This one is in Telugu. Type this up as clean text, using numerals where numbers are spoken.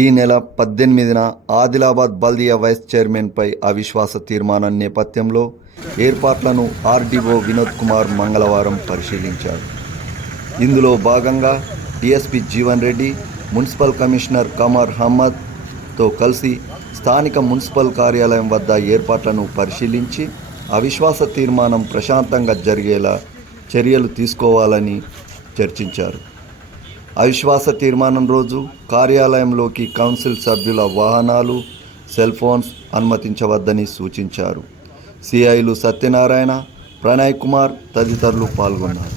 ఈ నెల 18న ఆదిలాబాద్ బల్దియా వైస్ చైర్మన్పై అవిశ్వాస తీర్మానం నేపథ్యంలో ఏర్పాట్లను ఆర్డీఓ వినోద్ కుమార్ మంగళవారం పరిశీలించారు. ఇందులో భాగంగా DSP Jeevan Reddy, municipal commissioner Qamar అహ్మద్తో కలిసి స్థానిక మున్సిపల్ కార్యాలయం వద్ద ఏర్పాట్లను పరిశీలించి అవిశ్వాస తీర్మానం ప్రశాంతంగా జరిగేలా చర్యలు తీసుకోవాలని చర్చించారు. అవిశ్వాస తీర్మానం రోజు కార్యాలయంలోకి కౌన్సిల్ సభ్యుల వాహనాలు, సెల్ ఫోన్స్ అనుమతించవద్దని సూచించారు. సిఐలు సత్యనారాయణ, ప్రణయ్ కుమార్ తదితరులు పాల్గొన్నారు.